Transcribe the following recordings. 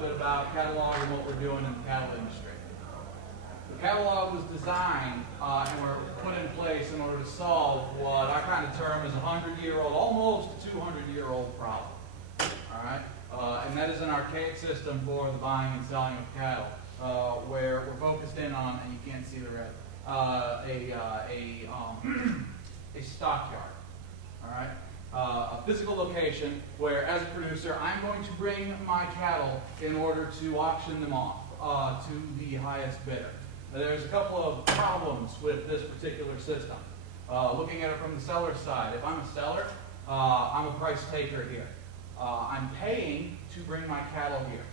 bit about Cattlog and what we're doing in the cattle industry. The Cattlog was designed and were put in place in order to solve what I kind of term as a 100-year-old, almost 200-year-old problem. All right, and that is an archaic system for the buying and selling of cattle, where we're focused in on, and you can't see the red, a stockyard. All right. A physical location where, as a producer, I'm going to bring my cattle in order to auction them off to the highest bidder. There's a couple of problems with this particular system. Looking at it from the seller's side, if I'm a seller, I'm a price taker here. I'm paying to bring my cattle here.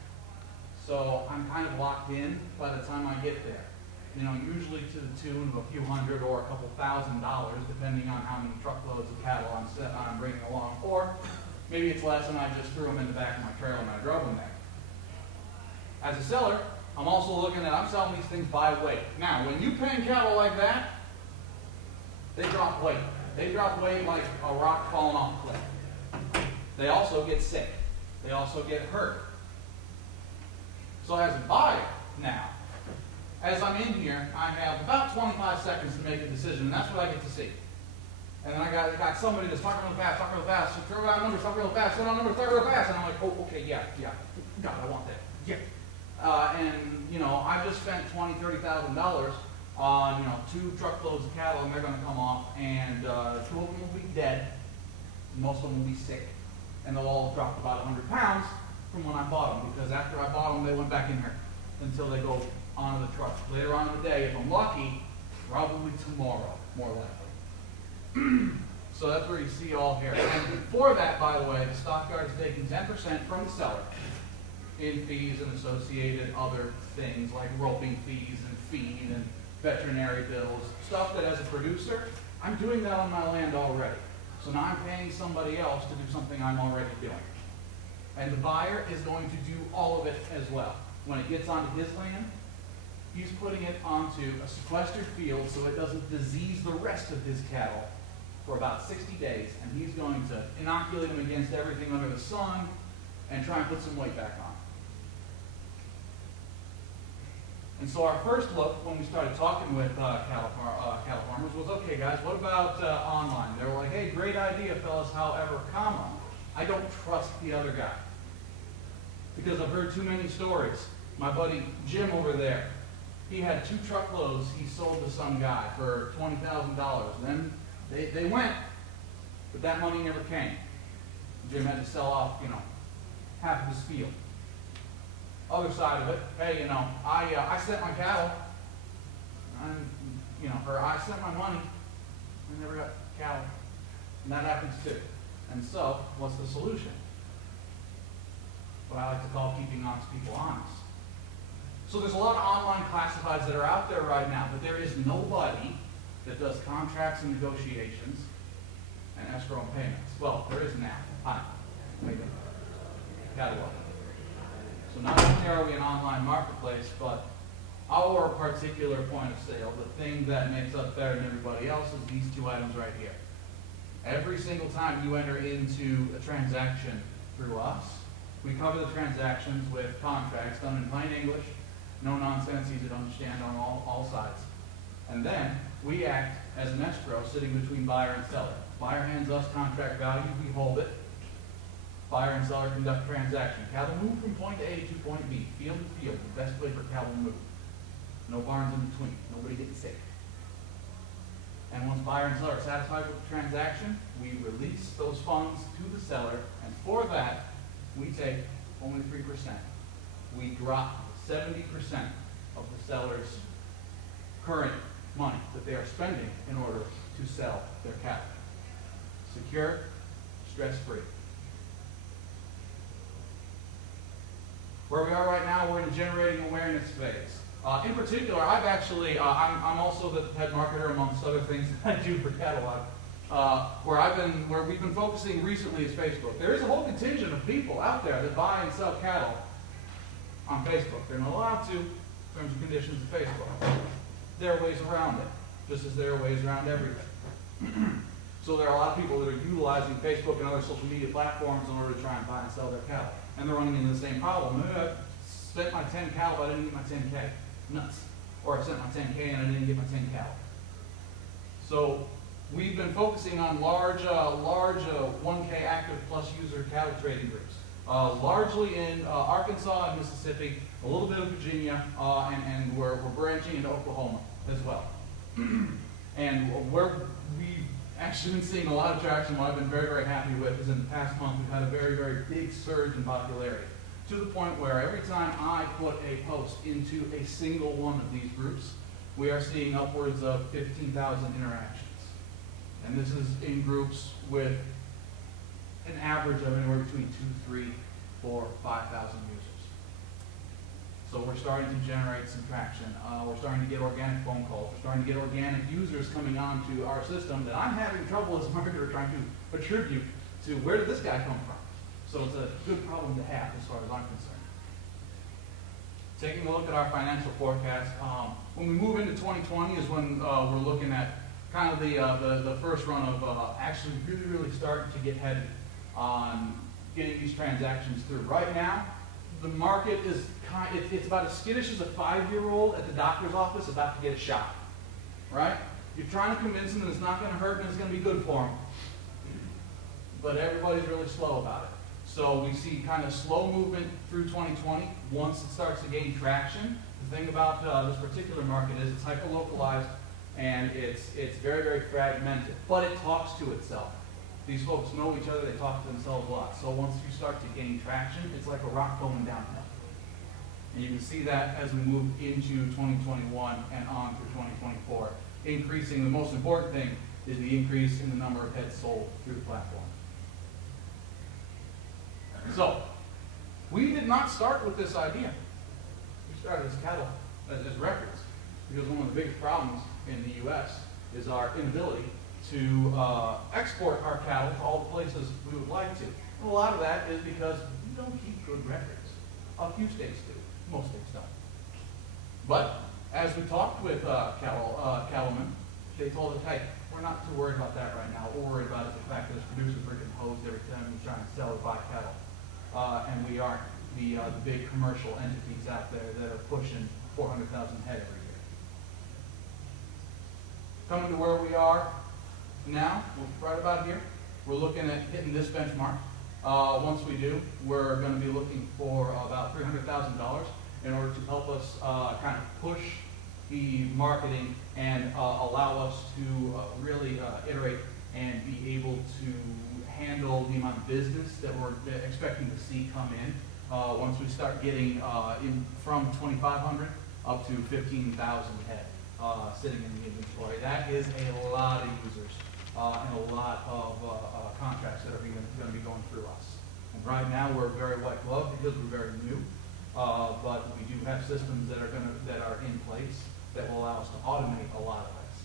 So I'm kind of locked in by the time I get there. You know, usually to the tune of a few hundred or a couple $1,000, depending on how many truckloads of cattle I'm bringing along. Or maybe it's less and I just threw them in the back of my trailer and I drove them there. As a seller, I'm also looking at, I'm selling these things by weight. Now, when you pen cattle like that, they drop weight. They drop weight like a rock falling off a cliff. They also get sick. They also get hurt. So as a buyer now, as I'm in here, I have about 25 seconds to make a decision, and that's what I get to see. And then I got somebody that's talking real fast, so throw out numbers, talk real fast, throw out numbers, talk real fast, and I'm like, oh, okay, yeah, God, I want that, yeah. And, you know, I just spent $20,000, $30,000 on, you know, 2 truckloads of cattle, and they're going to come off, and 2 of them will be dead, most of them will be sick, and they'll all drop about 100 pounds from when I bought them, because after I bought them, they went back in here until they go onto the truck. Later on in the day, if I'm lucky, probably tomorrow, more likely. So that's where you see all here. And for that, by the way, the stockyard is taking 10% from the seller in fees and associated other things like roping fees and feed and veterinary bills, stuff that as a producer, I'm doing that on my land already. So now I'm paying somebody else to do something I'm already doing. And the buyer is going to do all of it as well. When it gets onto his land, he's putting it onto a sequestered field so it doesn't disease the rest of his cattle for about 60 days, and he's going to inoculate them against everything under the sun and try and put some weight back on. And so our first look when we started talking with cattle farmers was, okay guys, what about online? They were like, hey, great idea fellas, however, I don't trust the other guy. Because I've heard too many stories. My buddy Jim over there, he had 2 truckloads he sold to some guy for $20,000. Then they went, but that money never came. Jim had to sell off, you know, half of his field. Other side of it, hey, you know, I sent my cattle, and, you know, or I sent my money, I never got cattle. And that happens too. And so, what's the solution? What I like to call keeping honest people honest. So there's a lot of online classifieds that are out there right now, but there is nobody that does contracts and negotiations and escrow and payments. Well, there is now. Hi. Cattlog. So not only are we an online marketplace, but our particular point of sale, the thing that makes us better than everybody else, is these 2 items right here. Every single time you enter into a transaction through us, we cover the transactions with contracts done in plain English, no nonsense, easy to understand on all sides. And then we act as an escrow sitting between buyer and seller. Buyer hands us contract value, we hold it. Buyer and seller conduct transaction. Cattle move from point A to point B, field to field, the best way for cattle to move. No barns in between, nobody gets sick. And once buyer and seller are satisfied with the transaction, we release those funds to the seller, and for that, we take only 3%. We drop 70% of the seller's current money that they are spending in order to sell their cattle. Secure, stress-free. Where we are right now, we're in the generating awareness phase. In particular, I've actually, I'm also the head marketer amongst other things that I do for Cattlog. Where we've been focusing recently is Facebook. There is a whole contingent of people out there that buy and sell cattle on Facebook. They're not allowed to, in terms and conditions of Facebook. There are ways around it, just as there are ways around everything. So there are a lot of people that are utilizing Facebook and other social media platforms in order to try and buy and sell their cattle. And they're running into the same problem. spent my 10 cattle, but I didn't get my 10K. Nuts. Or I sent my 10K and I didn't get my 10 cattle. So we've been focusing on large 1K active plus user cattle trading groups. Largely in Arkansas and Mississippi, a little bit of Virginia, and we're branching into Oklahoma as well. And where we've actually been seeing a lot of traction, what I've been very, very happy with is in the past month we've had a very, very big surge in popularity. To the point where every time I put a post into a single one of these groups, we are seeing upwards of 15,000 interactions. And this is in groups with an average of anywhere between 2, 3, 4, 5,000 users. So we're starting to generate some traction. We're starting to get organic phone calls. We're starting to get organic users coming onto our system that I'm having trouble as a marketer trying to attribute to where did this guy come from. So it's a good problem to have as far as I'm concerned. Taking a look at our financial forecast, when we move into 2020 is when we're looking at kind of the first run of actually really starting to get heavy on getting these transactions through. Right now, the market is it's about as skittish as a 5-year-old at the doctor's office about to get a shot, right? You're trying to convince them that it's not going to hurt and it's going to be good for them, but everybody's really slow about it. So we see kind of slow movement through 2020. Once it starts to gain traction, the thing about this particular market is it's hyper-localized and it's very, very fragmented, but it talks to itself. These folks know each other, they talk to themselves a lot. So once you start to gain traction, it's like a rock going downhill. And you can see that as we move into 2021 and on through 2024. Increasing, the most important thing is the increase in the number of heads sold through the platform. So, we did not start with this idea. We started as cattle, as records, because one of the biggest problems in the U.S. is our inability to export our cattle to all the places we would like to. And a lot of that is because we don't keep good records. A few states do, most states don't. But as we talked with cattlemen, they told us, hey, we're not too worried about that right now. What we're worried about is the fact that this producer freaking hosed every time we try and sell or buy cattle. And we aren't the big commercial entities out there that are pushing 400,000 head every year. Coming to where we are now, right about here, we're looking at hitting this benchmark. Once we do, we're going to be looking for about $300,000 in order to help us kind of push the marketing and allow us to really iterate and be able to handle the amount of business that we're expecting to see come in once we start getting from 2,500 up to 15,000 head sitting in the inventory. That is a lot of users and a lot of contracts that are going to be going through us. And right now we're very white glove because we're very new, but we do have systems that are in place that will allow us to automate a lot of this.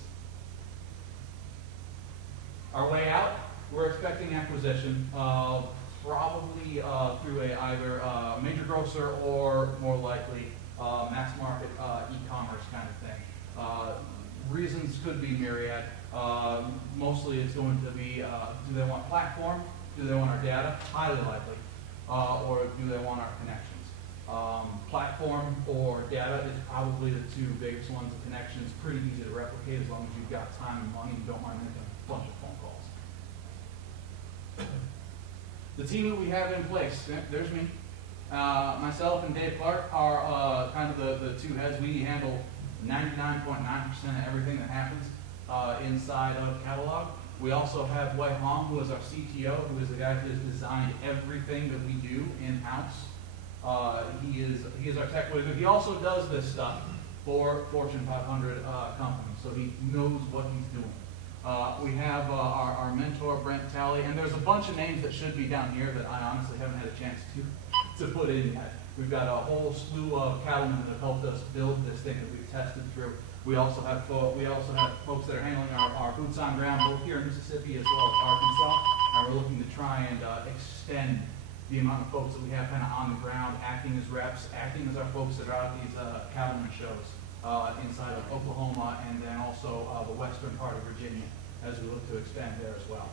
Our way out, we're expecting acquisition probably through either a major grocer or more likely mass market e-commerce kind of thing. Reasons could be myriad. Mostly it's going to be, do they want platform? Do they want our data? Highly likely. Or do they want our connections? Platform or data is probably the two biggest ones. The connections pretty easy to replicate as long as you've got time and money and don't mind making a bunch of phone calls. The team that we have in place, there's me. Myself and Dave Clark are kind of the two heads. We handle 99.9% of everything that happens inside of Cattlog. We also have Wei Hong, who is our CTO, who is the guy who has designed everything that we do in-house. He is our tech wizard. He also does this stuff for Fortune 500 companies, so he knows what he's doing. We have our mentor, Brent Talley, and there's a bunch of names that should be down here that I honestly haven't had a chance to put in yet. We've got a whole slew of cattlemen that have helped us build this thing that we've tested through. We also have folks that are handling our boots on ground, both here in Mississippi as well as Arkansas, and we're looking to try and extend the amount of folks that we have kind of on the ground, acting as reps, acting as our folks that are out at these cattlemen shows inside of Oklahoma and then also the western part of Virginia as we look to expand there as well.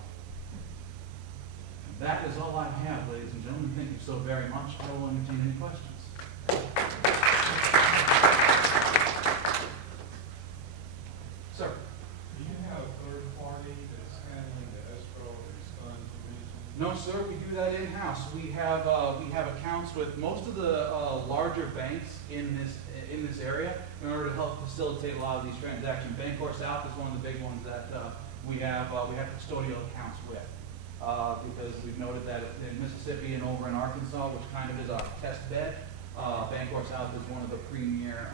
And that is all I have, ladies and gentlemen. Thank you so very much. I will entertain any questions. in-house, we have accounts with most of the larger banks in this area in order to help facilitate a lot of these transactions. Bancorp South is one of the big ones that we have custodial accounts with because we've noted that in Mississippi and over in Arkansas, which kind of is our test bed, Bancorp South is one of the premier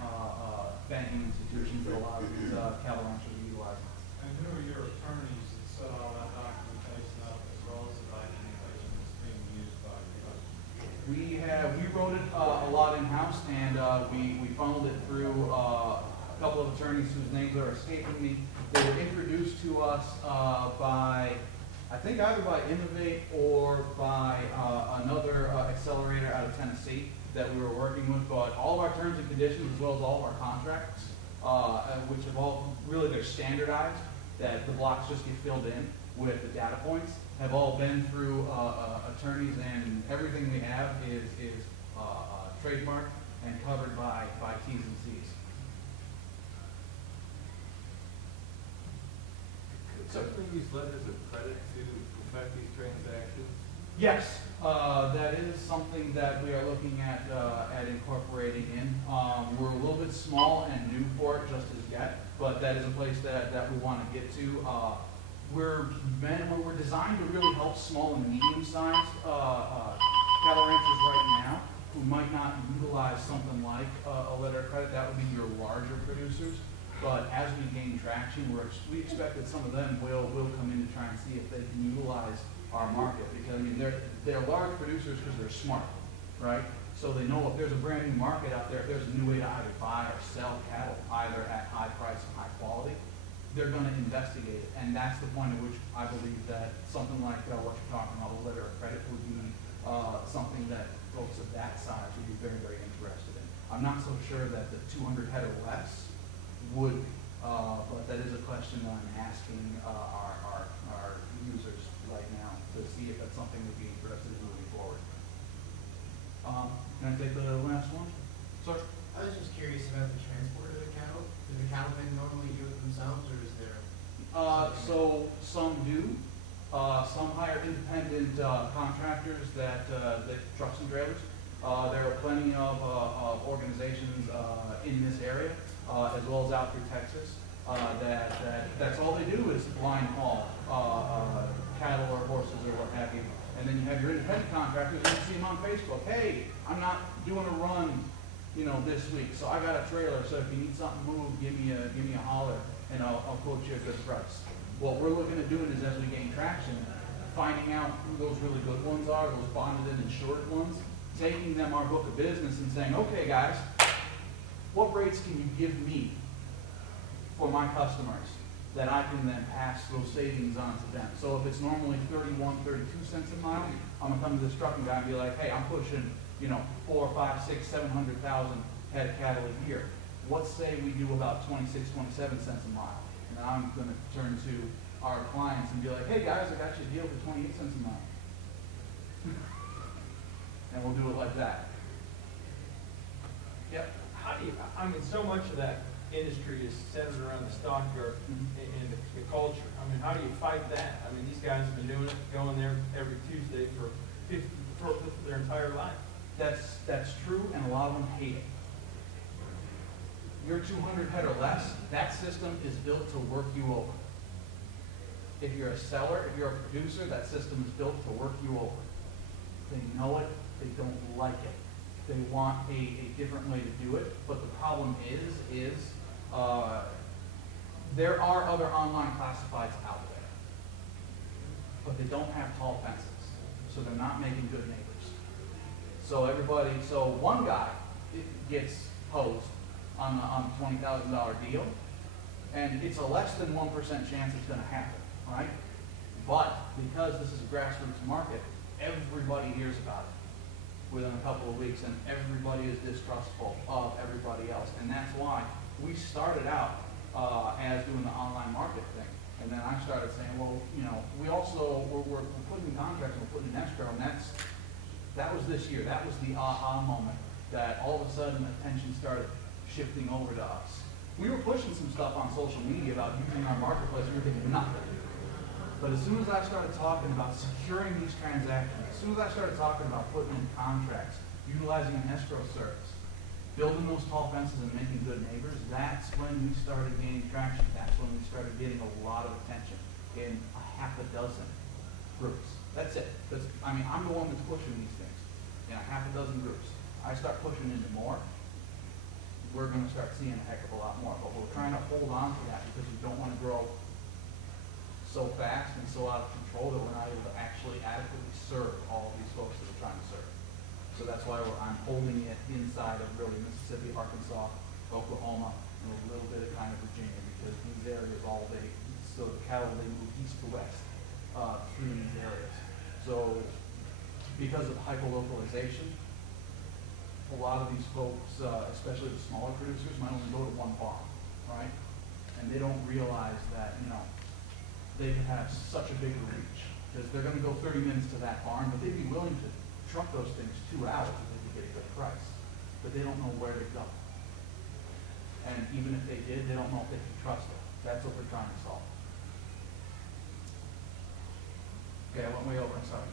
banking institutions that a lot of these cattle ranchers are utilizing. And who are your attorneys that set all that documentation up as well as the documentation that's being used by your customers? We wrote it a lot in-house, and we funneled it through a couple of attorneys whose names are escaping me. They were introduced to us by, I think either by Innovate or by another accelerator out of Tennessee that we were working with, but all of our terms and conditions as well as all of our contracts, which have all, really they're standardized, that the blocks just get filled in with the data points, have all been through attorneys, and everything we have is trademarked and covered by T's and C's. Could certainly use letters of credit to affect these transactions. Yes, that is something that we are looking at incorporating in. We're a little bit small and new for it just as yet, but that is a place that we want to get to. We're designed to really help small and medium-sized cattle ranchers right now who might not utilize something like a letter of credit. That would be your larger producers. But as we gain traction, we expect that some of them will come in to try and see if they can utilize our market, because I mean they're large producers because they're smart, right? So they know if there's a brand new market out there, if there's a new way to either buy or sell cattle, either at high price and high quality, they're going to investigate it, and that's the point at which I believe that something like what you're talking about, a letter of credit, would be something that folks of that size would be very, very interested in. I'm not so sure that the 200 head or less would, but that is a question that I'm asking our users right now to see if that's something we'd be interested in moving forward. Can I take the last one? Sir? I was just curious about the transport of the cattle. Do the cattlemen normally do it themselves, or is there? So some do. Some hire independent contractors that trucks and trailers. There are plenty of organizations in this area, as well as out through Texas, that's all they do is line haul cattle or horses or what have you. And then you have your independent contractors, and you see them on Facebook. Hey, I'm not doing a run, this week, so I got a trailer. So if you need something moved, give me a holler, and I'll quote you a good price. What we're looking at doing is, as we gain traction, finding out who those really good ones are, those bonded and insured ones, taking them our book of business and saying, okay, guys, what rates can you give me for my customers that I can then pass those savings on to them? So if it's normally 31, 32 cents a mile, I'm gonna come to this trucking guy and be like, hey, I'm pushing, 4, 5, 6, 700,000 head of cattle a year. Let's say we do about 26, 27 cents a mile. And I'm gonna turn to our clients and be like, hey guys, I got you a deal for 28 cents a mile. And we'll do it like that. Yep. So much of that industry is centered around the stockyard and the culture. How do you fight that? These guys have been doing it, going there every Tuesday for their entire life. That's true, and a lot of them hate it. You're 200 head or less, that system is built to work you over. If you're a seller, if you're a producer, that system is built to work you over. They know it, they don't like it. They want a different way to do it, but the problem is there are other online classifieds out there, but they don't have tall fences, so they're not making good neighbors. So one guy gets hosed on a $20,000 deal, and it's a less than 1% chance it's going to happen, right? But because this is a grassroots market, everybody hears about it within a couple of weeks, and everybody is distrustful of everybody else. And that's why we started out as doing the online market thing. And then I started saying, well, we're putting in contracts, we're putting in escrow, and that was this year. That was the aha moment that all of a sudden attention started shifting over to us. We were pushing some stuff on social media about using our marketplace, and we were thinking nothing. But as soon as I started talking about securing these transactions, as soon as I started talking about putting in contracts, utilizing an escrow service, building those tall fences and making good neighbors, that's when we started gaining traction. That's when we started getting a lot of attention in a half a dozen groups. That's it. That's, I mean, I'm the one that's pushing these things in a half a dozen groups. I start pushing into more, we're going to start seeing a heck of a lot more. But we're trying to hold on to that because we don't want to grow so fast and so out of control that we're not able to actually adequately serve all of these folks that we're trying to serve. So that's why I'm holding it inside of really Mississippi, Arkansas, Oklahoma, and a little bit of kind of Virginia, because these areas so the cattle, they move east to west through these areas. So because of hyper-localization, a lot of these folks, especially the smaller producers, might only go to one farm, right? And they don't realize that, they can have such a bigger reach, because they're going to go 30 minutes to that farm, but they'd be willing to truck those things 2 hours if they could get a good price. But they don't know where to go. And even if they did, they don't know if they can trust it. That's what we're trying to solve. Okay, I went way over, I'm sorry.